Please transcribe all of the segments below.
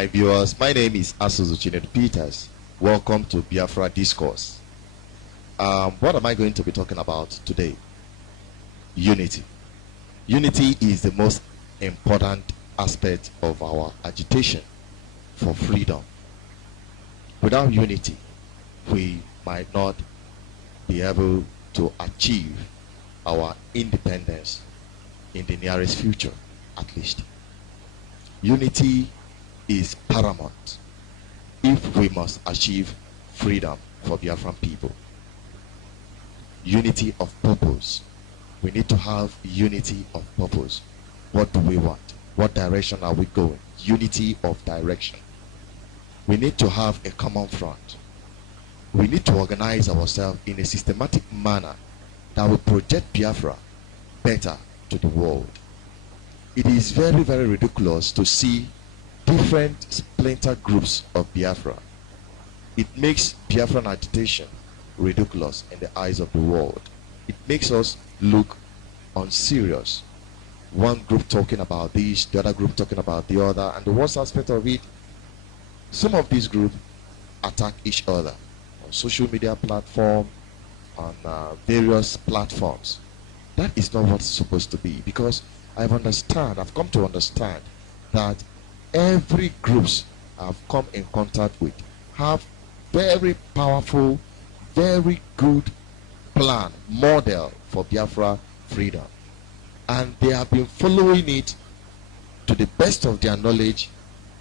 my viewers. My name is Asuzu Peters. Welcome to Biafra Discourse. What am I going to be talking about today? Unity. Unity is the most important aspect of our agitation for freedom. Without unity, we might not be able to achieve our independence in the nearest future, at least. Unity is paramount if we must achieve freedom for Biafran people. Unity of purpose. We need to have unity of purpose. What do we want? What direction are we going? Unity of direction. We need to have a common front. We need to organize ourselves in a systematic manner that will project Biafra better to the world. It is very, very ridiculous to see different splinter groups of Biafra. It makes Biafran agitation ridiculous in the eyes of the world. It makes us look unserious. One group talking about this, the other group talking about the other, and the worst aspect of it, some of these groups attack each other on social media platforms, on various platforms. That is not what it's supposed to be, because I've come to understand that every groups I've come in contact with have very powerful, very good plan, model for Biafra freedom. And they have been following it to the best of their knowledge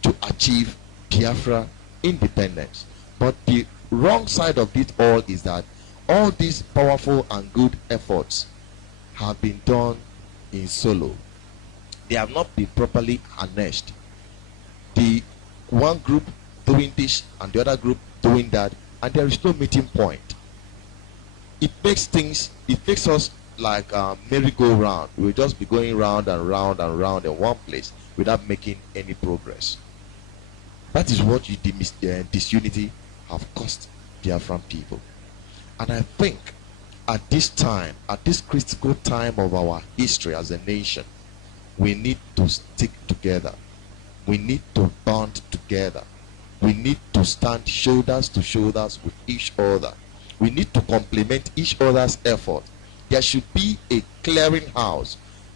to achieve Biafra independence. But the wrong side of it all is that all these powerful and good efforts have been done in solo. They have not been properly harnessed. The one group doing this and the other group doing that, and there is no meeting point. It makes us like a merry-go-round. We'll just be going round and round and round in one place without making any progress. That is what disunity have cost Biafran people. And I think at this time, at this critical time of our history as a nation, we need to stick together. We need to bond together. We need to stand shoulders to shoulders with each other. We need to complement each other's effort. There should be a clearinghouse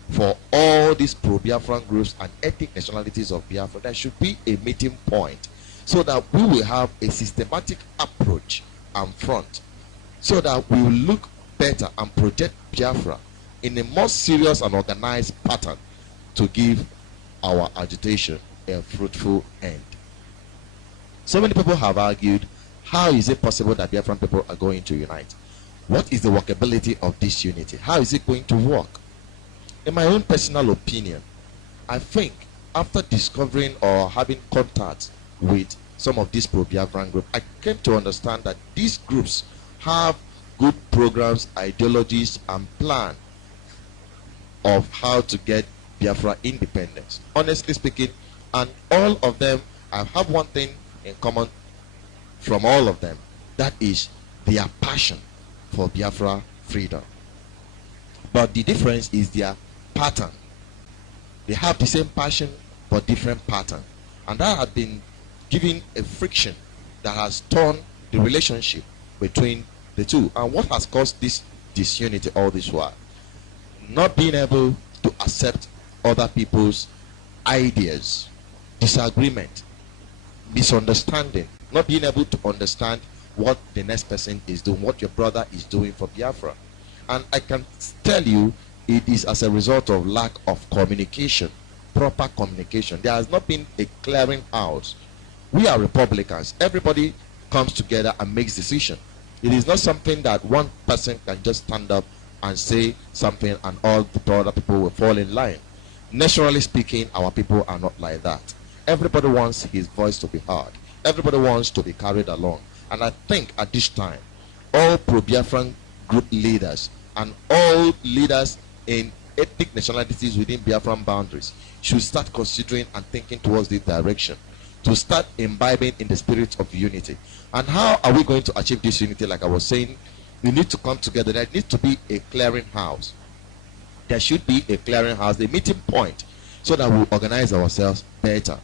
for all these pro-Biafran groups and ethnic nationalities of Biafra. There should be a meeting point so that we will have a systematic approach and front, so that we will look better and project Biafra in a more serious and organized pattern to give our agitation a fruitful end. So many people have argued, how is it possible that Biafran people are going to unite? What is the workability of this unity? How is it going to work? In my own personal opinion, I think after discovering or having contact with some of these pro-Biafran groups, I came to understand that these groups have good programs, ideologies, and plan of how to get Biafra independence. Honestly speaking, and all of them, I have one thing in common from all of them. That is their passion for Biafra freedom. But the difference is their pattern. They have the same passion but different pattern. And that has been giving a friction that has torn the relationship between the two. And what has caused this disunity all this while? Not being able to accept other people's ideas, disagreement, misunderstanding, not being able to understand what the next person is doing, what your brother is doing for Biafra. And I can tell you, it is as a result of lack of communication, proper communication. There has not been a clearing house. We are Republicans. Everybody comes together and makes decision. It is not something that one person can just stand up and say something and all the other people will fall in line. Naturally speaking, our people are not like that. Everybody wants his voice to be heard. Everybody wants to be carried along. And I think at this time, all pro-Biafran group leaders and all leaders in ethnic nationalities within Biafran boundaries should start considering and thinking towards this direction, to start imbibing in the spirit of unity. And how are we going to achieve this unity? Like I was saying, we need to come together. There needs to be a clearing house. There should be a clearing house, a meeting point, so that we organize ourselves better.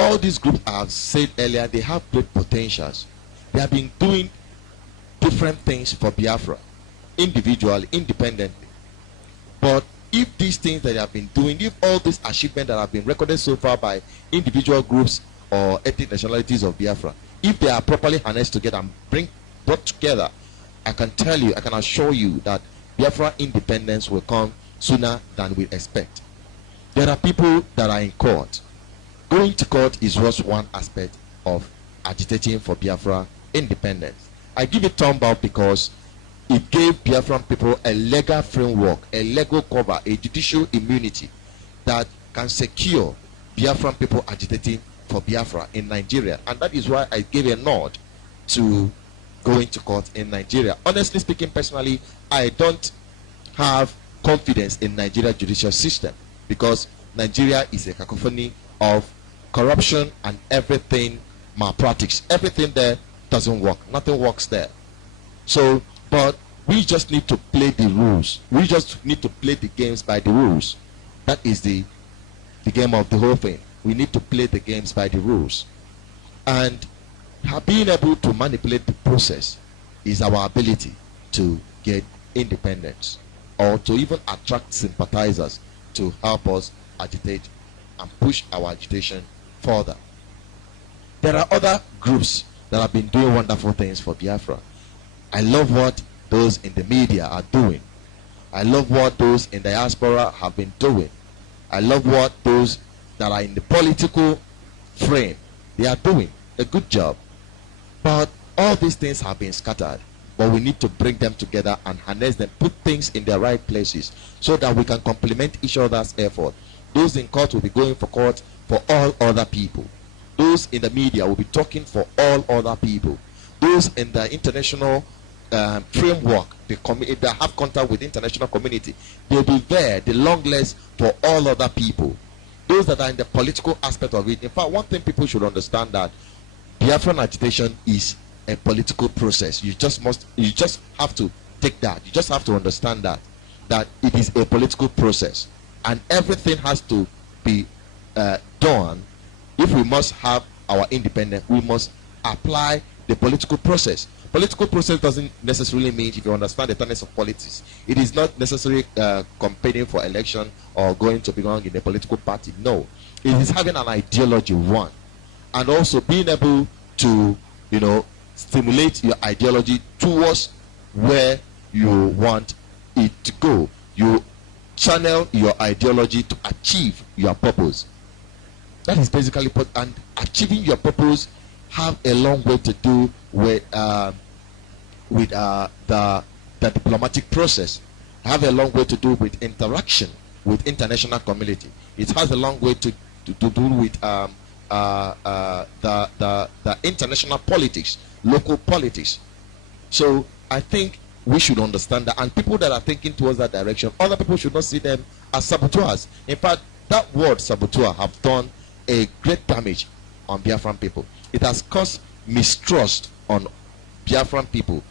all these groups I have said earlier, they have great potentials. They have been doing different things for Biafra, individually, independently. But if these things that they have been doing, if all these achievements that have been recorded so far by individual groups or ethnic nationalities of Biafra, if they are properly harnessed together and brought together, I can tell you, I can assure you that Biafra independence will come sooner than we expect. There are people that are in court. Going to court is just one aspect of agitating for Biafra independence. I give it thumb up because it gave Biafran people a legal framework, a legal cover, a judicial immunity that can secure Biafran people agitating for Biafra in Nigeria. And that is why I gave a nod to going to court in Nigeria. Honestly speaking, personally, I don't have confidence in Nigeria judicial system because Nigeria is a cacophony of corruption and everything malpractice. Everything there doesn't work. Nothing works there. So, but we just need to play the rules. We just need to play the games by the rules. That is the game of the whole thing. We need to play the games by the rules. And being able to manipulate the process is our ability to get independence or to even attract sympathizers to help us agitate and push our agitation further. There are other groups that have been doing wonderful things for Biafra. I love what those in the media are doing. I love what those in the diaspora have been doing. I love what those that are in the political frame, they are doing a good job. But all these things have been scattered. But we need to bring them together and harness them, put things in their right places so that we can complement each other's effort. Those in court will be going for court for all other people. Those in the media will be talking for all other people. Those in the international framework, they have contact with the international community, they'll be there, the long list for all other people. Those that are in the political aspect of it. In fact, one thing people should understand that Biafran agitation is a political process. You just have to take that. You just have to understand that it is a political process, and everything has to be done. If we must have our independence, we must apply the political process. Political process doesn't necessarily mean, if you understand the tenets of politics, it is not necessarily campaigning for election or going to belong in a political party. No, it is having an ideology, one, and also being able to, stimulate your ideology towards where you want it to go. You channel your ideology to achieve your purpose. That is basically and achieving your purpose have a long way to do with the diplomatic process. Have a long way to do with interaction with international community. It has a long way to do with the international politics, local politics. So I think we should understand that, and people that are thinking towards that direction, other people should not see them as saboteurs. In fact, that word saboteur have done a great damage on Biafran people. It has caused mistrust on Biafran people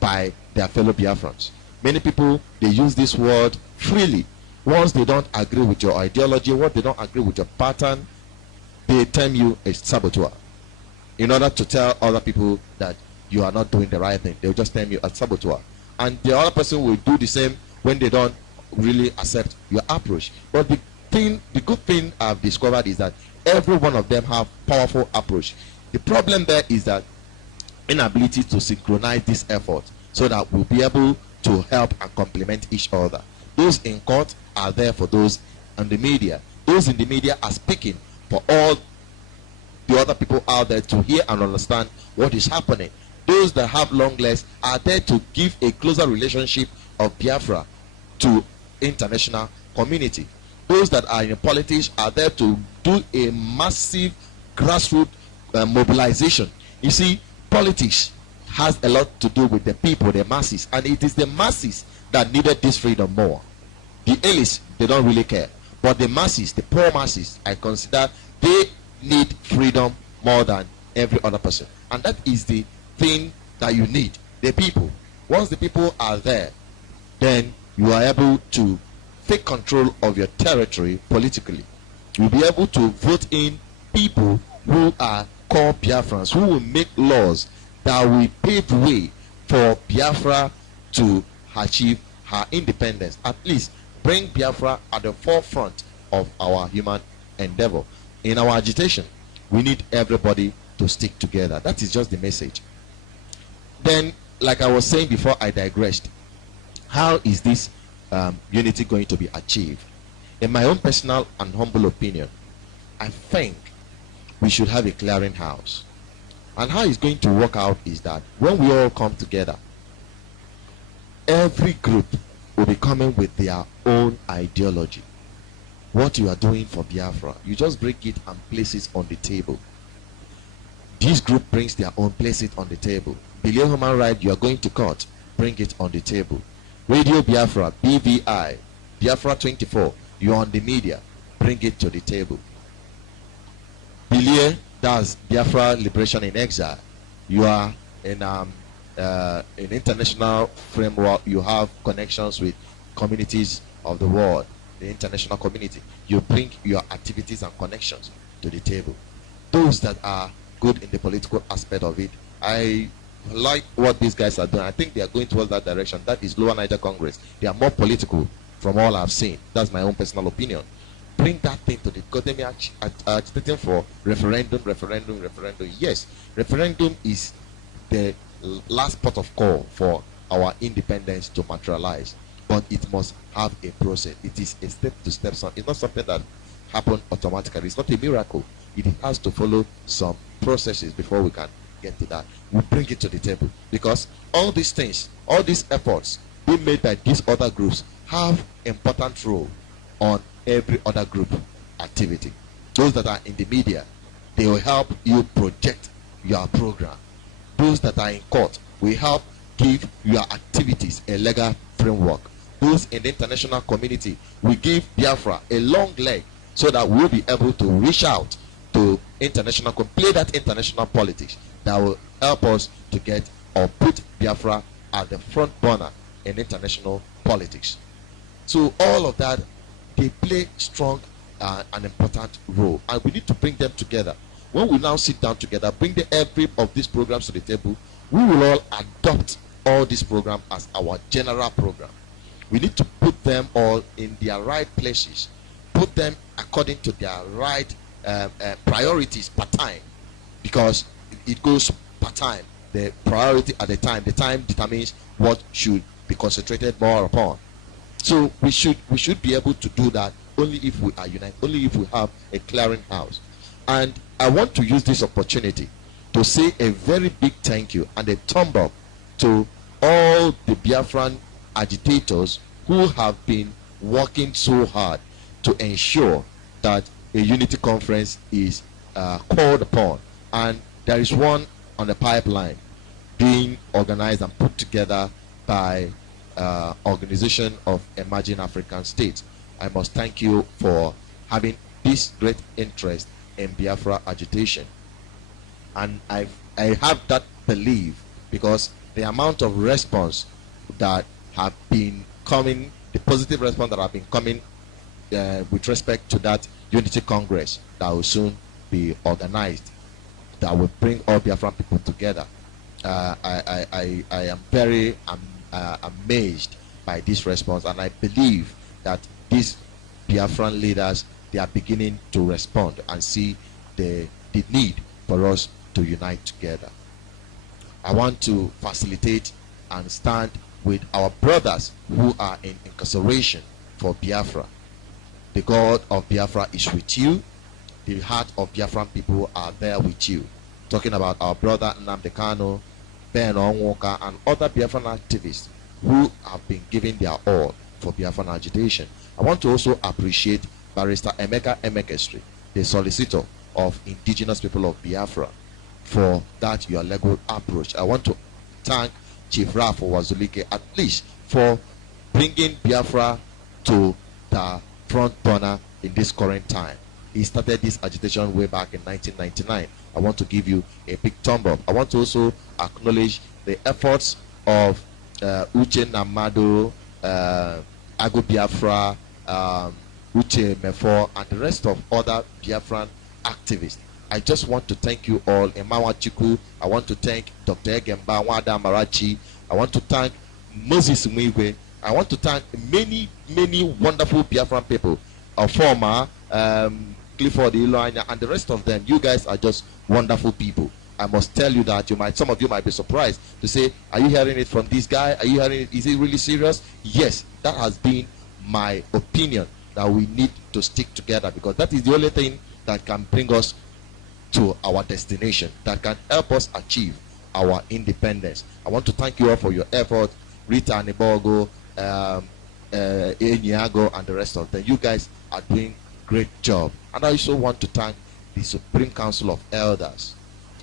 by their fellow Biafrans. Many people, they use this word freely. Once they don't agree with your ideology, once they don't agree with your pattern, they term you a saboteur. In order to tell other people that you are not doing the right thing, they'll just term you a saboteur. And the other person will do the same when they don't really accept your approach. But the good thing I've discovered is that every one of them have powerful approach. The problem there is that inability to synchronize this effort so that we'll be able to help and complement each other. Those in court are there for those in the media. Those in the media are speaking for all the other people out there to hear and understand what is happening. Those that have long legs are there to give a closer relationship of Biafra to international community. Those that are in politics are there to do a massive grassroots mobilization. You see, politics has a lot to do with the people, the masses, and it is the masses that needed this freedom more. The elites, they don't really care, but the masses, the poor masses, I consider they need freedom more than every other person, and that is the thing that you need, the people. Once the people are there, then you are able to take control of your territory politically. You'll be able to vote in people who are called Biafrans, who will make laws that will pave the way for Biafra to achieve her independence, at least bring Biafra at the forefront of our human endeavor. In our agitation, we need everybody to stick together. That is just the message. Then, like I was saying before I digressed, how is this unity going to be achieved? In my own personal and humble opinion, I think we should have a clearinghouse. And how it's going to work out is that when we all come together, every group will be coming with their own ideology. What you are doing for Biafra, you just bring it and place it on the table. This group brings their own, place it on the table. Below human right, you are going to court, bring it on the table. Radio Biafra, BVI, Biafra 24, you are on the media, bring it to the table. Below, that's Biafra Liberation in Exile. You are in an international framework, you have connections with communities of the world, the international community. You bring your activities and connections to the table. Those that are good in the political aspect of it, I like what these guys are doing. I think they are going towards that direction. That is Lower Niger Congress. They are more political from all I've seen. That's my own personal opinion. Bring that thing to the, because they are agitating for referendum. Yes, referendum is the last port of call for our independence to materialize, but it must have a process. It is a step-to-step. It's not something that happens automatically. It's not a miracle. It has to follow some processes before we can get to that. We bring it to the table, because all these things, all these efforts being made by these other groups have important role on every other group activity. Those that are in the media, they will help you project your program. Those that are in court will help give your activities a legal framework. Those in the international community will give Biafra a long leg so that we'll be able to reach out to international, play that international politics that will help us to get or put Biafra at the front burner in international politics. So all of that, they play strong and important role, and we need to bring them together. When we now sit down together, bring every of these programs to the table, we will all adopt all these programs as our general program. We need to put them all in their right places, put them according to their right priorities per time, because it goes per time. The priority at the time determines what should be concentrated more upon. So we should be able to do that only if we are united, only if we have a clearinghouse. And I want to use this opportunity to say a very big thank you and a thumb up to all the Biafran agitators who have been working so hard to ensure that a unity conference is called upon, and there is one on the pipeline being organized and put together by Organization of Emerging African States. I must thank you for having this great interest in Biafra agitation, and I have that belief because the amount of response that have been coming, the positive response that have been coming with respect to that Unity Congress that will soon be organized, that will bring all Biafran people together. I am very amazed by this response, and I believe that these Biafran leaders, they are beginning to respond and see the need for us to unite together. I want to facilitate and stand with our brothers who are in incarceration for Biafra. The God of Biafra is with you. The heart of Biafran people are there with you. Talking about our brother Nnamdi Kanu, Ben Onwoka, and other Biafran activists who have been giving their all for Biafran agitation. I want to also appreciate Barrister Emeka Emekestri, the solicitor of indigenous people of Biafra, for that your legal approach. I want to thank Chief Rafo Wazulike at least for bringing Biafra to the front burner in this current time. He started this agitation way back in 1999. I want to give you a big thumb up. I want to also acknowledge the efforts of Uche Namado, Ago Biafra, Uche Mefo, and the rest of other Biafran activists. I just want to thank you all. Emawa Chiku. I want to thank Dr. Egemba Wada Marachi. I want to thank Moses Mwigwe. I want to thank many, many wonderful Biafran people. Our former Clifford Iloanya and the rest of them. You guys are just wonderful people. I must tell you that some of you might be surprised to say, are you hearing it from this guy? Are you hearing it? Is it really serious? Yes, that has been my opinion, that we need to stick together, because that is the only thing that can bring us to our destination, that can help us achieve our independence. I want to thank you all for your effort. Rita Nibogo, Enyago, and the rest of them. You guys are doing great job. And I also want to thank the Supreme Council of Elders.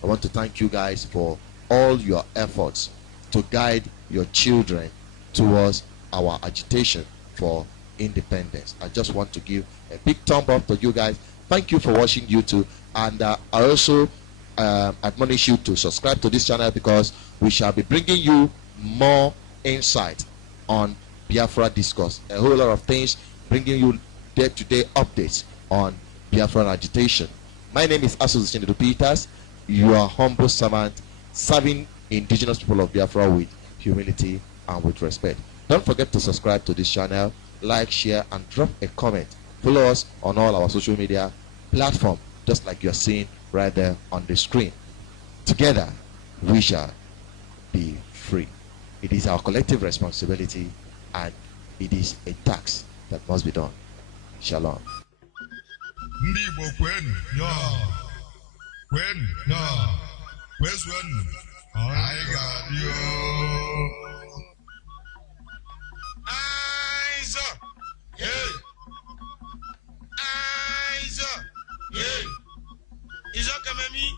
I want to thank you guys for all your efforts to guide your children towards our agitation for independence. I just want to give a big thumb up to you guys. Thank you for watching YouTube, and I also admonish you to subscribe to this channel, because we shall be bringing you more insight on Biafra Discourse, a whole lot of things, bringing you day-to-day updates on Biafran agitation. My name is Association Peters, your humble servant, serving indigenous people of Biafra with humility and with respect. Don't forget to subscribe to this channel, like, share, and drop a comment. Follow us on all our social media platforms, just like you're seeing right there on the screen. Together, we shall be free. It is our collective responsibility, and it is a tax that must be done. Shalom. I got you. Eyes up. Hey. Eyes up. Hey. Is that coming me?